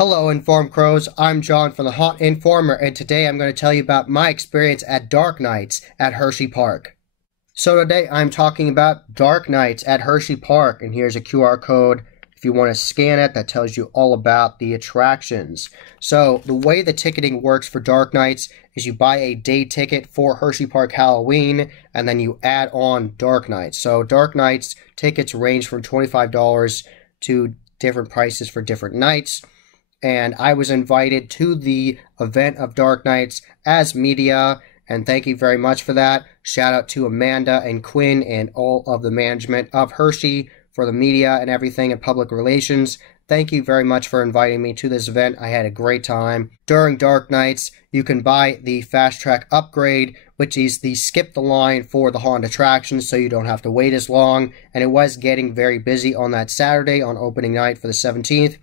Hello, Informed Crows. I'm John from the Hot Informer, and today I'm going to tell you about my experience at Dark Nights at Hersheypark. So today I'm talking about Dark Nights at Hersheypark, and here's a QR code if you want to scan it that tells you all about the attractions. So the way the ticketing works for Dark Nights is you buy a day ticket for Hersheypark Halloween, and then you add on Dark Nights. So Dark Nights tickets range from $25 to different prices for different nights. And I was invited to the event of Dark Nights as media, and thank you very much for that. Shout out to Amanda and Quinn and all of the management of Hershey for the media and everything and public relations. Thank you very much for inviting me to this event. I had a great time. During Dark Nights, you can buy the Fast Track upgrade, which is the skip the line for the haunted attractions so you don't have to wait as long. And it was getting very busy on that Saturday on opening night for the 17th.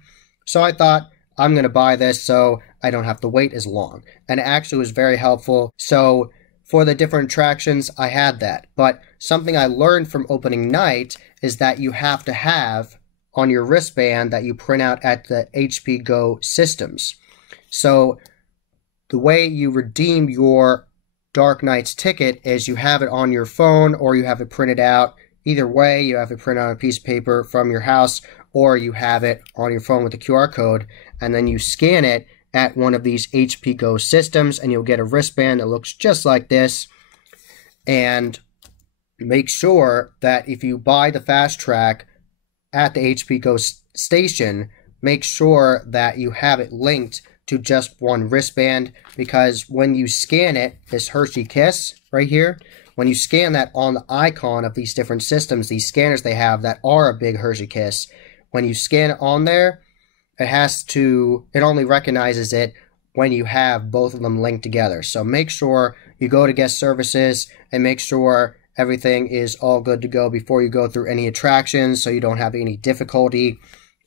So I thought, I'm going to buy this so I don't have to wait as long. And it actually was very helpful. So for the different attractions, I had that. But something I learned from opening night is that you have to have on your wristband that you print out at the HP Go systems. So the way you redeem your Dark Nights ticket is you have it on your phone or you have it printed out. Either way, you have it printed out on a piece of paper from your house or you have it on your phone with the QR code, and then you scan it at one of these HP Go systems and you'll get a wristband that looks just like this. And make sure that if you buy the Fast Track at the HP Go station, make sure that you have it linked to just one wristband, because when you scan it, this Hershey Kiss right here, when you scan that on the icon of these different systems, these scanners they have that are a big Hershey Kiss, when you scan it on there, it only recognizes it when you have both of them linked together. So make sure you go to guest services and make sure everything is all good to go before you go through any attractions so you don't have any difficulty.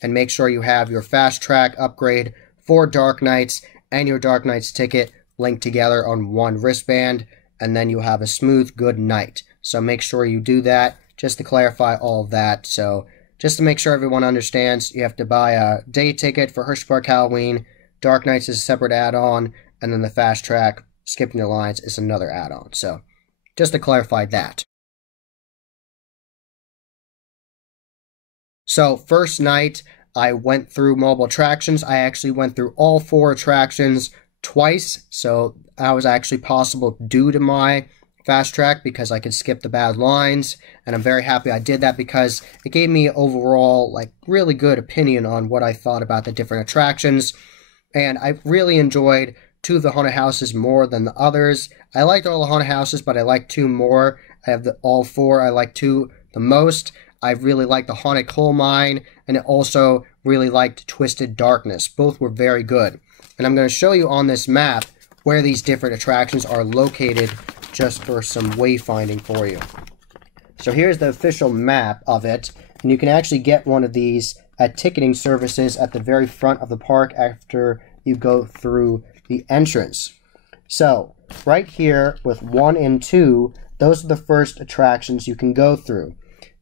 And make sure you have your Fast Track upgrade for Dark Nights and your Dark Nights ticket linked together on one wristband, and then you'll have a smooth, good night. So make sure you do that, just to clarify all of that. So just to make sure everyone understands, you have to buy a day ticket for Hersheypark Halloween. Dark Nights is a separate add-on, and then the Fast Track, skipping the lines, is another add-on. So just to clarify that. So first night, I went through mobile attractions. I actually went through all 4 attractions twice. So that was actually possible due to my Fast Track because I could skip the bad lines. And I'm very happy I did that because it gave me overall really good opinion on what I thought about the different attractions. And I really enjoyed 2 of the haunted houses more than the others. I liked all the haunted houses, but I liked 2 more. I have all 4. I like 2 the most. I really liked the Haunted Coal Mine, and I also really liked Twisted Darkness. Both were very good. And I'm going to show you on this map where these different attractions are located just for some wayfinding for you. So here's the official map of it, and you can actually get one of these at ticketing services at the very front of the park after you go through the entrance. So right here with 1 and 2, those are the first attractions you can go through.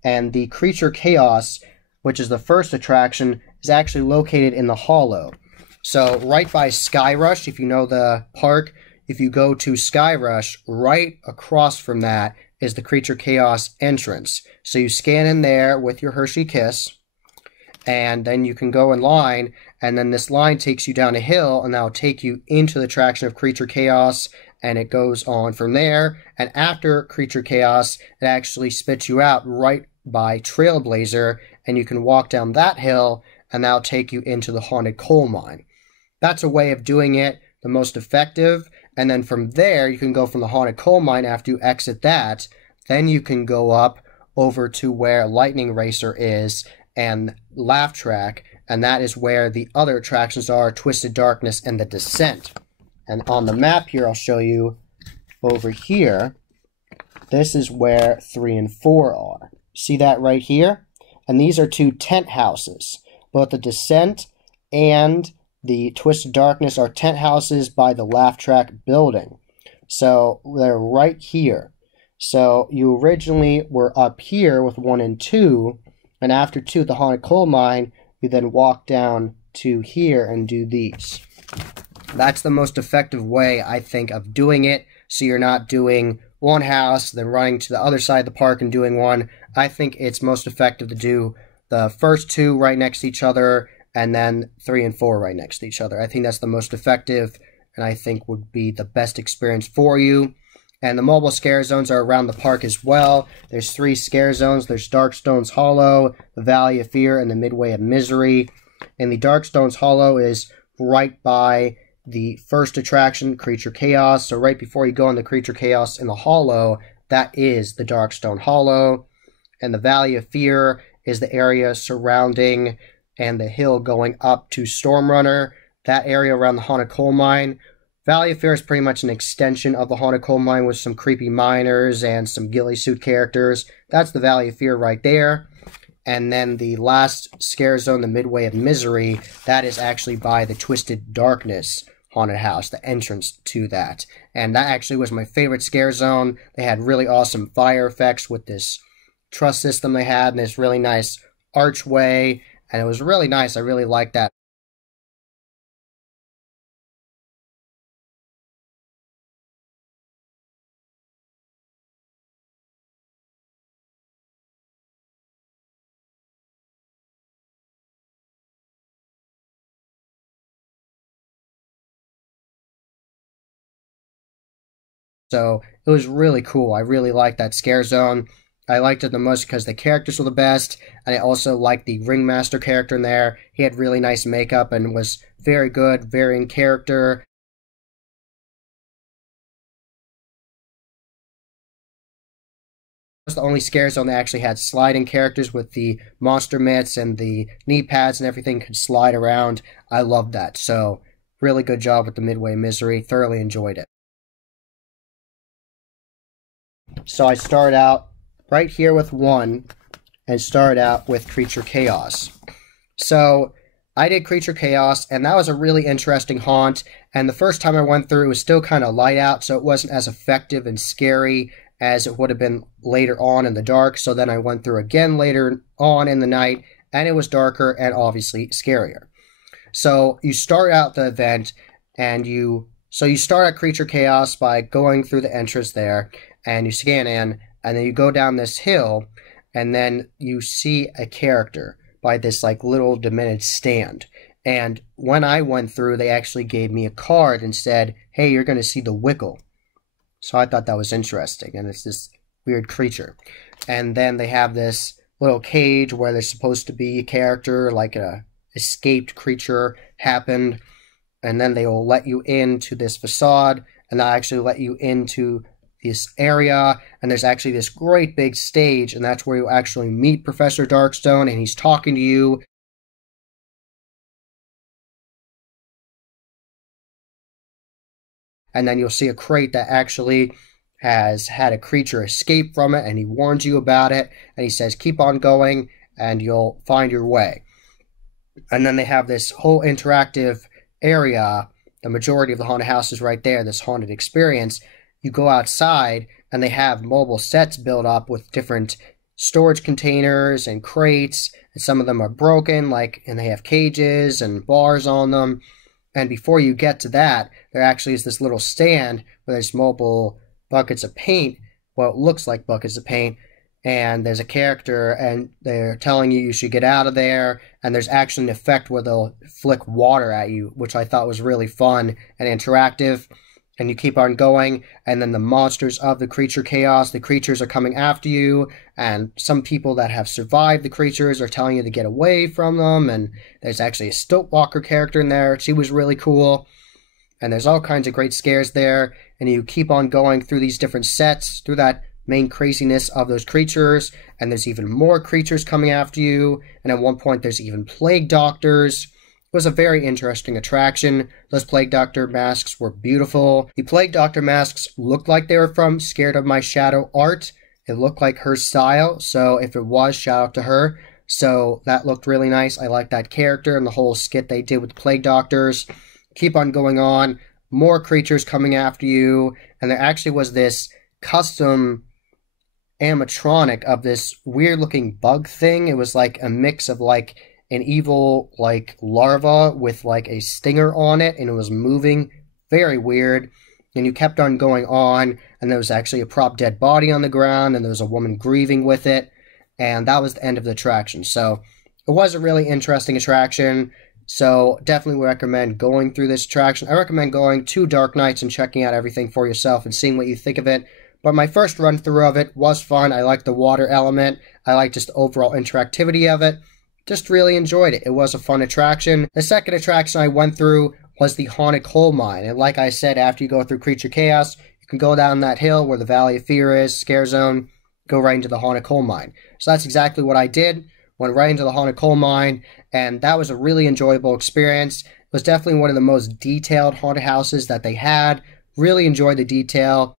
And the Creature Chaos, which is the first attraction, is actually located in the Hollow. So right by Sky Rush, if you know the park, if you go to Sky Rush, right across from that is the Creature Chaos entrance. So you scan in there with your Hershey Kiss, and then you can go in line, and then this line takes you down a hill, and that'll take you into the attraction of Creature Chaos, and it goes on from there. And after Creature Chaos, it actually spits you out right by Trailblazer, and you can walk down that hill, and that'll take you into the Haunted Coal Mine. That's a way of doing it, the most effective. And then from there, you can go from the Haunted Coal Mine after you exit that. Then you can go up over to where Lightning Racer is and Laugh Track, and that is where the other attractions are, Twisted Darkness and the Descent. And on the map here, I'll show you over here, this is where 3 and 4 are. See that right here? And these are 2 tent houses. Both the Descent and the Twisted Darkness are tent houses by the Laugh Track building. So they're right here. So you originally were up here with 1 and 2, and after 2 at the Haunted Coal Mine, you then walk down to here and do these. That's the most effective way, I think, of doing it, so you're not doing one house, then running to the other side of the park and doing one. I think it's most effective to do the first two right next to each other, and then 3 and 4 right next to each other. I think that's the most effective, and I think would be the best experience for you. And the mobile scare zones are around the park as well. There's 3 scare zones. There's Darkstone's Hollow, the Valley of Fear, and the Midway of Misery. And the Darkstone's Hollow is right by the first attraction, Creature Chaos. So right before you go in the Creature Chaos in the Hollow, that is the Darkstone Hollow. And the Valley of Fear is the area surrounding and the hill going up to Stormrunner. That area around the Haunted Coal Mine. Valley of Fear is pretty much an extension of the Haunted Coal Mine with some creepy miners and some ghillie suit characters. That's the Valley of Fear right there. And then the last scare zone, the Midway of Misery, that is actually by the Twisted Darkness haunted house, the entrance to that. And that actually was my favorite scare zone. They had really awesome fire effects with this truss system they had, and this really nice archway, and it was really nice. I really liked that. So it was really cool. I really liked that scare zone. I liked it the most because the characters were the best, and I also liked the Ringmaster character in there. He had really nice makeup and was very good, very in character. It was the only scare zone that actually had sliding characters with the monster mitts and the knee pads and everything could slide around. I loved that. So really good job with the Midway of Misery. Thoroughly enjoyed it. So I started out right here with 1 and started out with Creature Chaos. So I did Creature Chaos, and that was a really interesting haunt. And the first time I went through, it was still kind of light out, so it wasn't as effective and scary as it would have been later on in the dark. So then I went through again later on in the night, and it was darker and obviously scarier. So you start out the event, and you start at Creature Chaos by going through the entrance there, and you scan in, and then you go down this hill, and then you see a character by this like little demented stand. And when I went through, they actually gave me a card and said, hey, you're going to see the Wickle. So I thought that was interesting, and it's this weird creature. And then they have this little cage where there's supposed to be a character, like a escaped creature happened, and then they will let you into this facade, and they'll actually let you into this area, and there's actually this great big stage, and that's where you actually meet Professor Darkstone, and he's talking to you. And then you'll see a crate that actually has had a creature escape from it, and he warns you about it, and he says keep on going and you'll find your way. And then they have this whole interactive area. The majority of the haunted house is right there, this haunted experience. You go outside, and they have mobile sets built up with different storage containers and crates, and some of them are broken, and they have cages and bars on them. And before you get to that, there actually is this little stand where there's mobile buckets of paint, well, it looks like buckets of paint, and there's a character, and they're telling you should get out of there, and there's actually an effect where they'll flick water at you, which I thought was really fun and interactive. And you keep on going, and then the monsters of the Creature Chaos, the creatures are coming after you, and some people that have survived the creatures are telling you to get away from them, and there's actually a Stilt Walker character in there. She was really cool, and there's all kinds of great scares there, and you keep on going through these different sets, through that main craziness of those creatures, and there's even more creatures coming after you, and at one point there's even plague doctors. It was a very interesting attraction. Those Plague Doctor masks were beautiful. The Plague Doctor masks looked like they were from Scared of My Shadow art. It looked like her style, so if it was, shout out to her. So that looked really nice. I like that character and the whole skit they did with the Plague Doctors. Keep on going on. More creatures coming after you. And there actually was this custom animatronic of this weird looking bug thing. It was like a mix of like an evil like larva with like a stinger on it, and it was moving. Very weird. And you kept on going on, and there was actually a prop dead body on the ground, and there was a woman grieving with it, and that was the end of the attraction. So it was a really interesting attraction. So definitely recommend going through this attraction. I recommend going to Dark Nights and checking out everything for yourself and seeing what you think of it. But my first run through of it was fun. I liked the water element. I liked just the overall interactivity of it. Just really enjoyed it. It was a fun attraction. The second attraction I went through was the Haunted Coal Mine. And like I said, after you go through Creature Chaos, you can go down that hill where the Valley of Fear is, Scare Zone, go right into the Haunted Coal Mine. So that's exactly what I did. Went right into the Haunted Coal Mine, and that was a really enjoyable experience. It was definitely one of the most detailed haunted houses that they had. Really enjoyed the detail.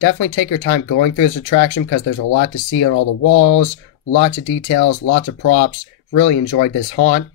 Definitely take your time going through this attraction because there's a lot to see on all the walls, lots of details, lots of props. Really enjoyed this haunt.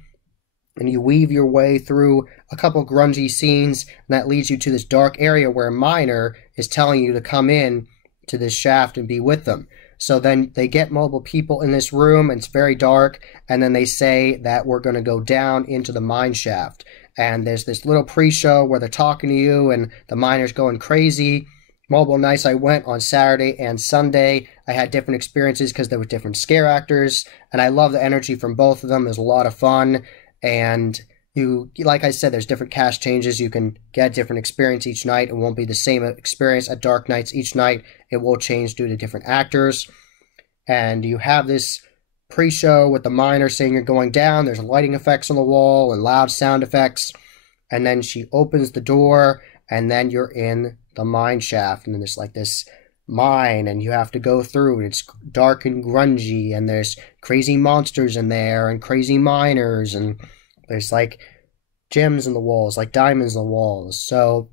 And you weave your way through a couple grungy scenes, and that leads you to this dark area where a miner is telling you to come in to this shaft and be with them. So then they get multiple people in this room, and it's very dark, and then they say that we're going to go down into the mine shaft. And there's this little pre-show where they're talking to you, and the miner's going crazy. Multiple nights I went on Saturday and Sunday. I had different experiences because there were different scare actors, and I love the energy from both of them. It was a lot of fun, and you, like I said, there's different cast changes. You can get a different experience each night. It won't be the same experience at Dark Nights each night. It will change due to different actors. And you have this pre-show with the miner saying you're going down. There's lighting effects on the wall and loud sound effects. And then she opens the door, and then you're in the mine shaft. And then there's like this mine, and you have to go through. And it's dark and grungy, and there's crazy monsters in there, and crazy miners, and there's like gems in the walls, like diamonds in the walls. So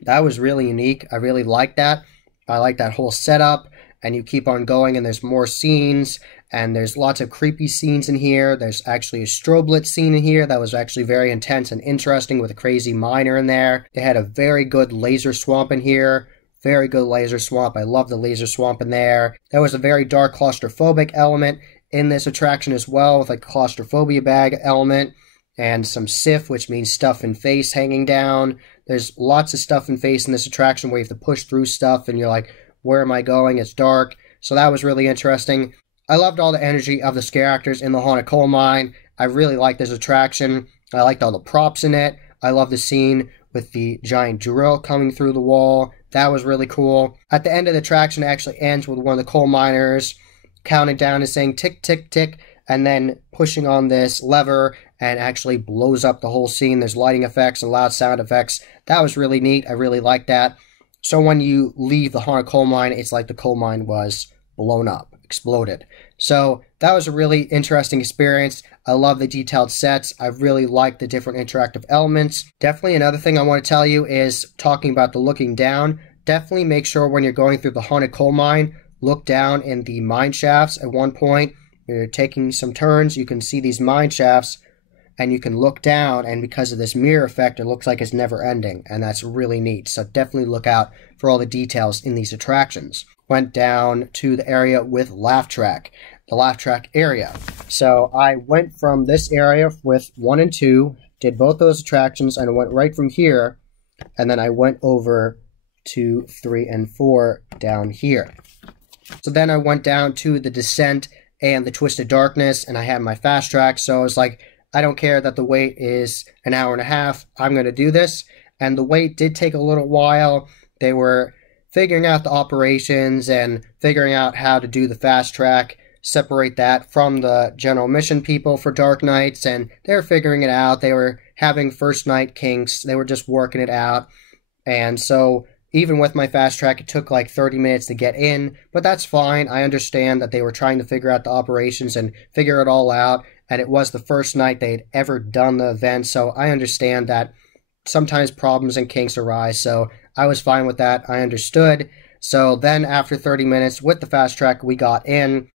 that was really unique. I really liked that. I like that whole setup. And you keep on going, and there's more scenes, and there's lots of creepy scenes in here. There's actually a strobe lit scene in here that was actually very intense and interesting with a crazy miner in there. They had a very good laser swamp in here. Very good laser swamp. I love the laser swamp in there. There was a very dark claustrophobic element in this attraction as well, with like a claustrophobia bag element. And some SIF, which means stuff in face hanging down. There's lots of stuff in face in this attraction where you have to push through stuff, and you're like, where am I going? It's dark. So that was really interesting. I loved all the energy of the scare actors in the Haunted Coal Mine. I really liked this attraction. I liked all the props in it. I love the scene with the giant drill coming through the wall. That was really cool. At the end of the attraction, it actually ends with one of the coal miners counting down and saying tick, tick, tick, and then pushing on this lever and actually blows up the whole scene. There's lighting effects and loud sound effects. That was really neat. I really liked that. So when you leave the haunted coal mine, it's like the coal mine was blown up, exploded. So that was a really interesting experience. I love the detailed sets. I really like the different interactive elements. Definitely another thing I want to tell you is talking about the looking down. Definitely make sure when you're going through the haunted coal mine, look down in the mine shafts. At one point, you're taking some turns, you can see these mine shafts, and you can look down, and because of this mirror effect, it looks like it's never ending, and that's really neat. So definitely look out for all the details in these attractions. Went down to the area with Laugh Track, the Laugh Track area. So I went from this area with 1 and 2, did both those attractions, and I went right from here, and then I went over to 3 and 4 down here. So then I went down to the Descent and the Twisted Darkness, and I had my fast track, so I was like, I don't care that the wait is an hour and a half, I'm going to do this. And the wait did take a little while. They were figuring out the operations and figuring out how to do the fast track, separate that from the general mission people for Dark Nights, and they were figuring it out. They were having first night kinks. They were just working it out. And so even with my fast track, it took like 30 minutes to get in, but that's fine. I understand that they were trying to figure out the operations and figure it all out, and it was the first night they'd ever done the event, so I understand that sometimes problems and kinks arise, so I was fine with that. I understood. So then after 30 minutes with the fast track, we got in.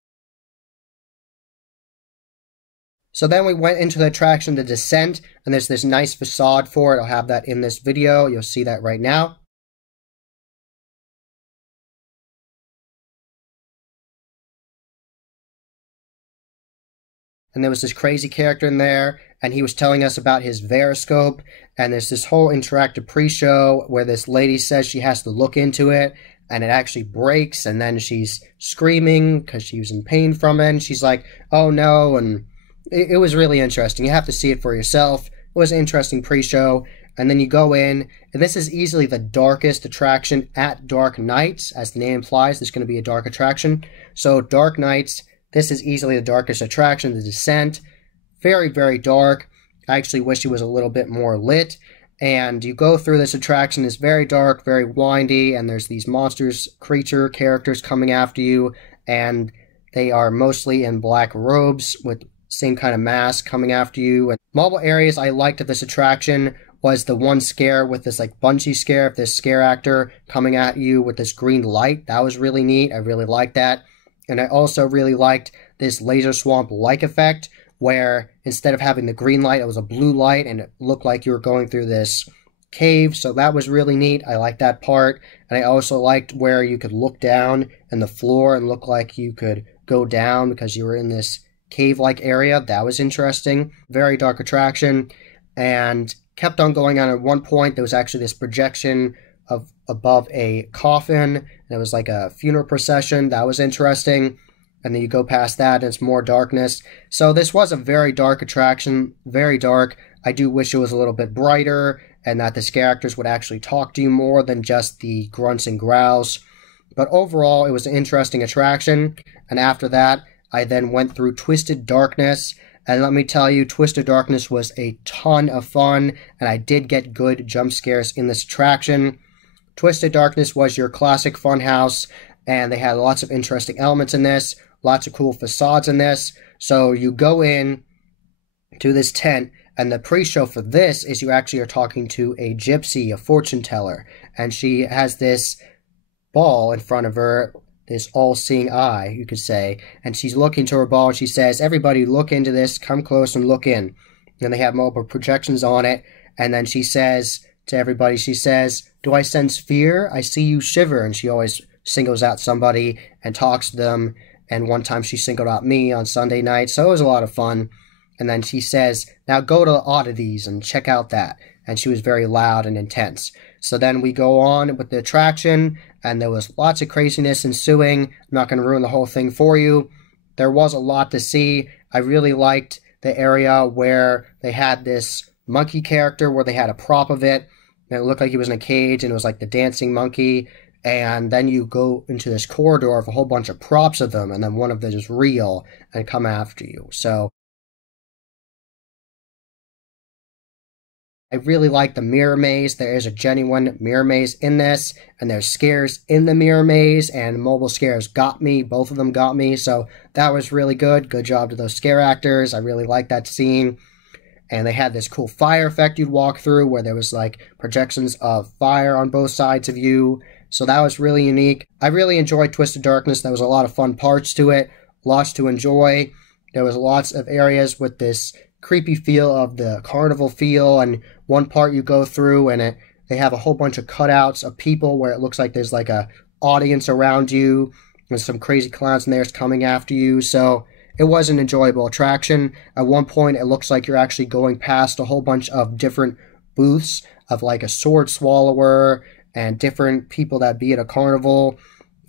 So then we went into the attraction, the Descent, and there's this nice facade for it. I'll have that in this video. You'll see that right now. and there was this crazy character in there, and he was telling us about his Veriscope, and there's this whole interactive pre-show where this lady says she has to look into it, and it actually breaks, and then she's screaming because she was in pain from it, and she's like, oh no, and it was really interesting. You have to see it for yourself. It was an interesting pre-show, and then you go in, and this is easily the darkest attraction at Dark Nights. As the name implies, there's going to be a dark attraction. So Dark Nights, this is easily the darkest attraction, the Descent. Very, very dark. I actually wish it was a little bit more lit. And you go through this attraction, it's very dark, very windy, and there's these monsters, creature characters coming after you, and they are mostly in black robes with same kind of mask coming after you. And multiple areas I liked of this attraction was the one scare with this like bungee scare of this scare actor coming at you with this green light. That was really neat. I really liked that. And I also really liked this laser swamp-like effect where instead of having the green light, it was a blue light and it looked like you were going through this cave. So that was really neat. I liked that part. And I also liked where you could look down in the floor and look like you could go down because you were in this cave-like area. That was interesting. Very dark attraction. And kept on going on. At one point, there was actually this projection of above a coffin, and it was like a funeral procession. That was interesting. And then you go past that, and it's more darkness. So this was a very dark attraction, very dark. I do wish it was a little bit brighter, and that the scare actors would actually talk to you more than just the grunts and growls. But overall, it was an interesting attraction. And after that, I then went through Twisted Darkness. And let me tell you, Twisted Darkness was a ton of fun, and I did get good jump scares in this attraction. Twisted Darkness was your classic fun house, and they had lots of interesting elements in this, lots of cool facades in this. So you go in to this tent, and the pre-show for this is you actually are talking to a gypsy, a fortune teller, and she has this ball in front of her, this all-seeing eye, you could say, and she's looking to her ball, and she says, everybody look into this, come close and look in. And they have multiple projections on it, and then she says to everybody, she says, do I sense fear? I see you shiver. And she always singles out somebody and talks to them, and one time she singled out me on Sunday night, so it was a lot of fun. And then she says, now go to Oddities and check out that. And she was very loud and intense. So then we go on with the attraction, and there was lots of craziness ensuing. I'm not going to ruin the whole thing for you. There was a lot to see. I really liked the area where they had this monkey character where they had a prop of it, and it looked like he was in a cage, and it was like the dancing monkey. And then you go into this corridor of a whole bunch of props of them, and then one of them is real and come after you. So I really like the mirror maze. There is a genuine mirror maze in this, and there's scares in the mirror maze, and mobile scares got me. Both of them got me, so that was really good. Good job to those scare actors. I really like that scene. And they had this cool fire effect you'd walk through where there was like projections of fire on both sides of you. So that was really unique. I really enjoyed Twisted Darkness. There was a lot of fun parts to it, lots to enjoy. There was lots of areas with this creepy feel of the carnival feel, and one part you go through and they have a whole bunch of cutouts of people where it looks like there's like a audience around you and some crazy clowns in there coming after you. So it was an enjoyable attraction. At one point it looks like you're actually going past a whole bunch of different booths of like a sword swallower and different people that be at a carnival,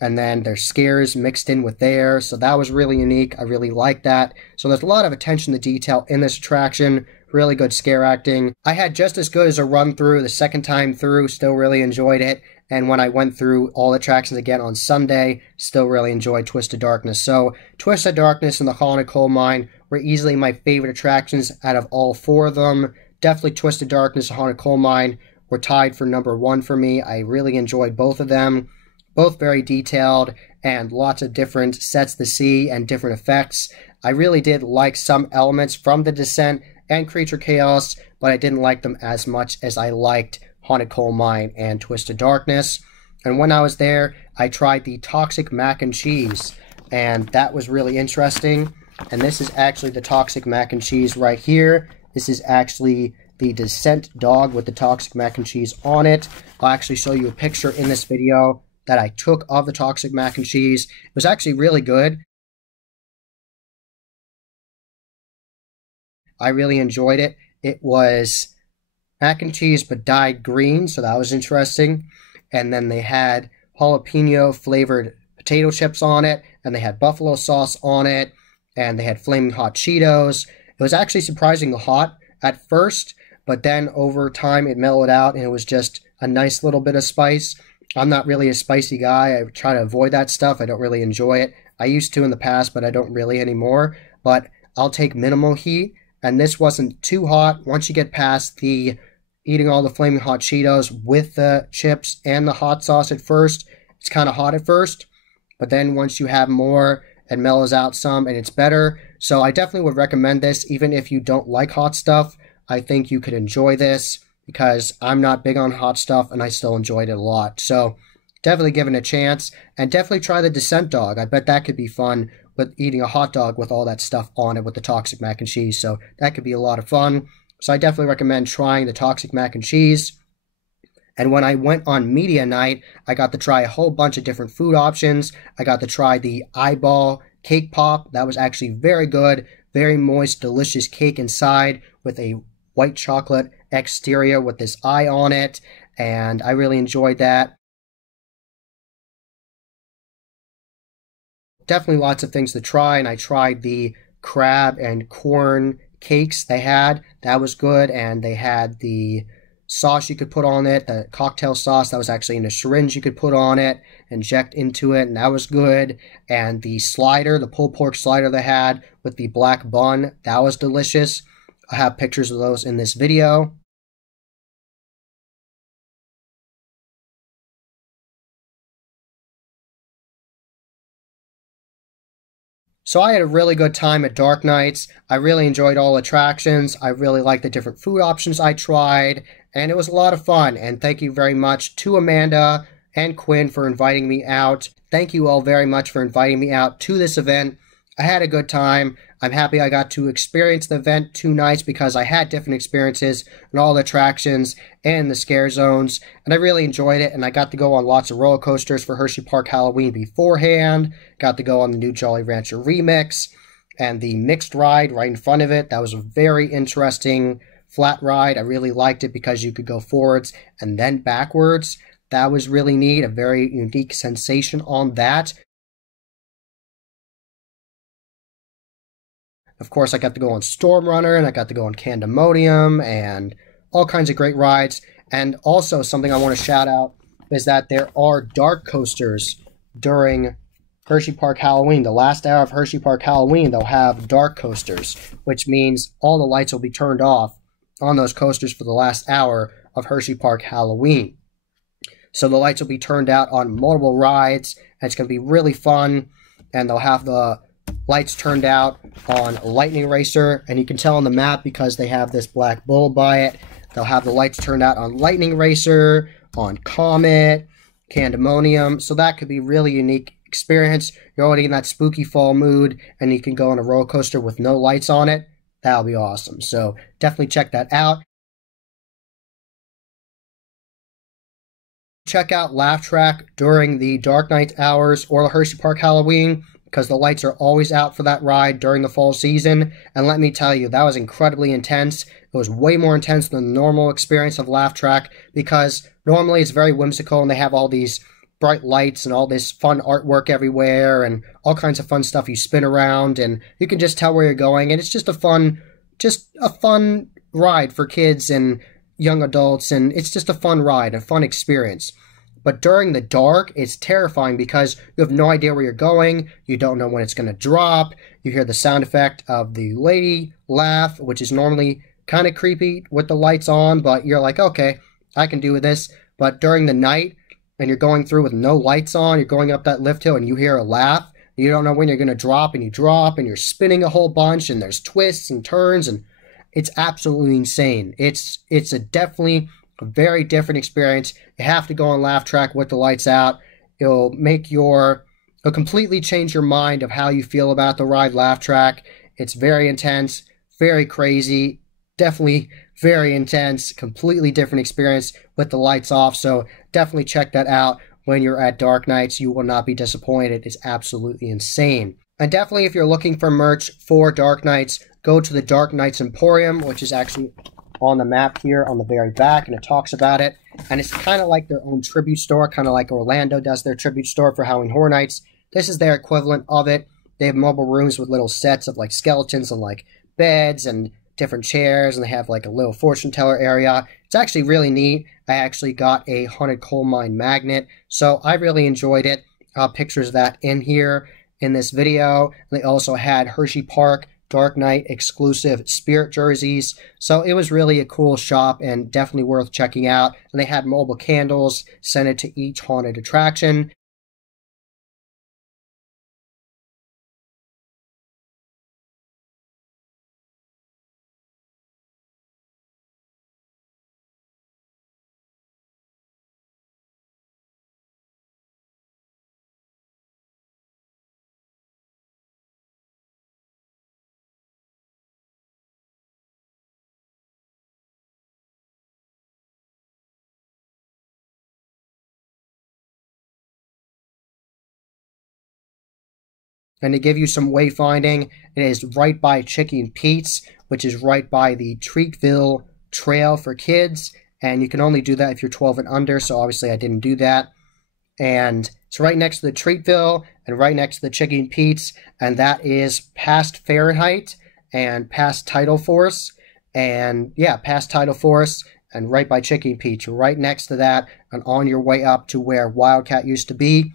and then there's scares mixed in with there. So that was really unique. I really liked that. So there's a lot of attention to detail in this attraction. Really good scare acting. I had just as good as a run through the second time through. Still really enjoyed it. And when I went through all the attractions again on Sunday, still really enjoyed Twisted Darkness. So Twisted Darkness and the Haunted Coal Mine were easily my favorite attractions out of all four of them. Definitely Twisted Darkness and Haunted Coal Mine were tied for number one for me. I really enjoyed both of them. Both very detailed and lots of different sets to see and different effects. I really did like some elements from the Descent and Creature Chaos, but I didn't like them as much as I liked Haunted Coal Mine and Twisted Darkness. And when I was there, I tried the Toxic Mac and Cheese, and that was really interesting. And this is actually the Toxic Mac and Cheese right here. This is actually the Descent dog with the Toxic Mac and Cheese on it. I'll actually show you a picture in this video that I took of the Toxic Mac and Cheese. It was actually really good. I really enjoyed it. It was mac and cheese but dyed green, so that was interesting. And then they had jalapeno flavored potato chips on it, and they had buffalo sauce on it, and they had flaming hot Cheetos. It was actually surprisingly hot at first, but then over time it mellowed out and it was just a nice little bit of spice. I'm not really a spicy guy. I try to avoid that stuff. I don't really enjoy it. I used to in the past, but I don't really anymore. But I'll take minimal heat, and this wasn't too hot. Once you get past the eating all the flaming hot Cheetos with the chips and the hot sauce at first, it's kind of hot at first, but then once you have more, it mellows out some and it's better. So I definitely would recommend this, even if you don't like hot stuff. I think you could enjoy this because I'm not big on hot stuff and I still enjoyed it a lot. So definitely give it a chance, and definitely try the Descent dog. I bet that could be fun with eating a hot dog with all that stuff on it with the toxic mac and cheese. So that could be a lot of fun. So I definitely recommend trying the toxic mac and cheese. And when I went on media night, I got to try a whole bunch of different food options. I got to try the eyeball cake pop. That was actually very good. Very moist, delicious cake inside with a white chocolate exterior with this eye on it. And I really enjoyed that. Definitely lots of things to try. And I tried the crab and corn cakes they had. That was good. And they had the sauce you could put on it, the cocktail sauce that was actually in a syringe you could put on it, inject into it, and that was good. And the slider, the pulled pork slider they had with the black bun, that was delicious. I have pictures of those in this video. So I had a really good time at Dark Nights. I really enjoyed all attractions. I really liked the different food options I tried, and it was a lot of fun. And thank you very much to Amanda and Quinn for inviting me out. Thank you all very much for inviting me out to this event. I had a good time. I'm happy I got to experience the event 2 nights because I had different experiences and all the attractions and the scare zones, and I really enjoyed it. And I got to go on lots of roller coasters for Hersheypark Halloween beforehand. Got to go on the new Jolly Rancher Remix and the mixed ride right in front of it. That was a very interesting flat ride. I really liked it because you could go forwards and then backwards. That was really neat, a very unique sensation on that. Of course, I got to go on Storm Runner, and I got to go on Candemonium, and all kinds of great rides. And also, something I want to shout out is that there are dark coasters during Hersheypark Halloween. The last hour of Hersheypark Halloween, they'll have dark coasters, which means all the lights will be turned off on those coasters for the last hour of Hersheypark Halloween. So the lights will be turned out on multiple rides, and it's going to be really fun. And they'll have the lights turned out on Lightning Racer, and you can tell on the map because they have this black bull by it. They'll have the lights turned out on Lightning Racer, on Comet, Candemonium, so that could be really unique experience. You're already in that spooky fall mood, and you can go on a roller coaster with no lights on it. That'll be awesome, so definitely check that out. Check out Laugh Track during the Dark Night hours or the Hersheypark Halloween, because the lights are always out for that ride during the fall season. And let me tell you, that was incredibly intense. It was way more intense than the normal experience of Laugh Track, because normally it's very whimsical and they have all these bright lights and all this fun artwork everywhere and all kinds of fun stuff you spin around and you can just tell where you're going, and it's just a fun ride for kids and young adults, and it's just a fun ride, a fun experience. But during the dark, it's terrifying because you have no idea where you're going. You don't know when it's going to drop. You hear the sound effect of the lady laugh, which is normally kind of creepy with the lights on, but you're like, okay, I can do this. But during the night, and you're going through with no lights on, you're going up that lift hill and you hear a laugh. You don't know when you're going to drop, and you drop, and you're spinning a whole bunch, and there's twists and turns, and it's absolutely insane. It's definitely a very different experience. You have to go on Laugh Track with the lights out. It'll completely change your mind of how you feel about the ride Laugh Track. It's very intense, very crazy, definitely very intense, completely different experience with the lights off. So definitely check that out when you're at Dark Nights. You will not be disappointed. It's absolutely insane. And definitely if you're looking for merch for Dark Nights, go to the Dark Nights Emporium, which is actually on the map here on the very back, and it talks about it. And it's kind of like their own tribute store, kind of like Orlando does their tribute store for Halloween Horror Nights. This is their equivalent of it. They have mobile rooms with little sets of like skeletons and like beds and different chairs, and they have like a little fortune teller area. It's actually really neat. I actually got a haunted coal mine magnet, so I really enjoyed it. Pictures of that in here in this video. They also had Hersheypark Dark Night exclusive spirit jerseys, so it was really a cool shop and definitely worth checking out. And they had mobile candles sent to each haunted attraction. And to give you some wayfinding, it is right by Chicken Pete's, which is right by the Treatville Trail for kids. And you can only do that if you're 12 and under, so obviously I didn't do that. And it's right next to the Treatville and right next to the Chicken Pete's, and that is past Fahrenheit and past Tidal Force. And yeah, past Tidal Force and right by Chicken Pete's, right next to that, and on your way up to where Wildcat used to be.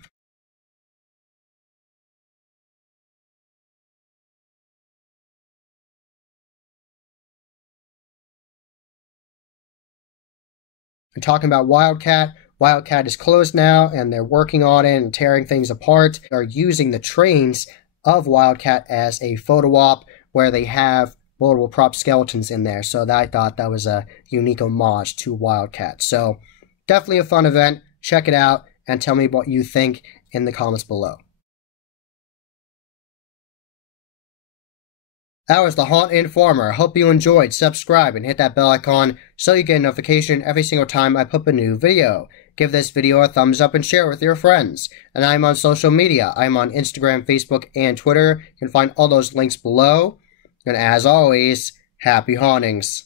And talking about Wildcat, Wildcat is closed now, and they're working on it and tearing things apart. They're using the trains of Wildcat as a photo op where they have multiple prop skeletons in there. So I thought that was a unique homage to Wildcat. So definitely a fun event. Check it out and tell me what you think in the comments below. That was the Haunt Informer. I hope you enjoyed. Subscribe and hit that bell icon so you get a notification every single time I put up a new video. Give this video a thumbs up and share it with your friends. And I'm on social media. I'm on Instagram, Facebook, and Twitter. You can find all those links below. And as always, happy hauntings.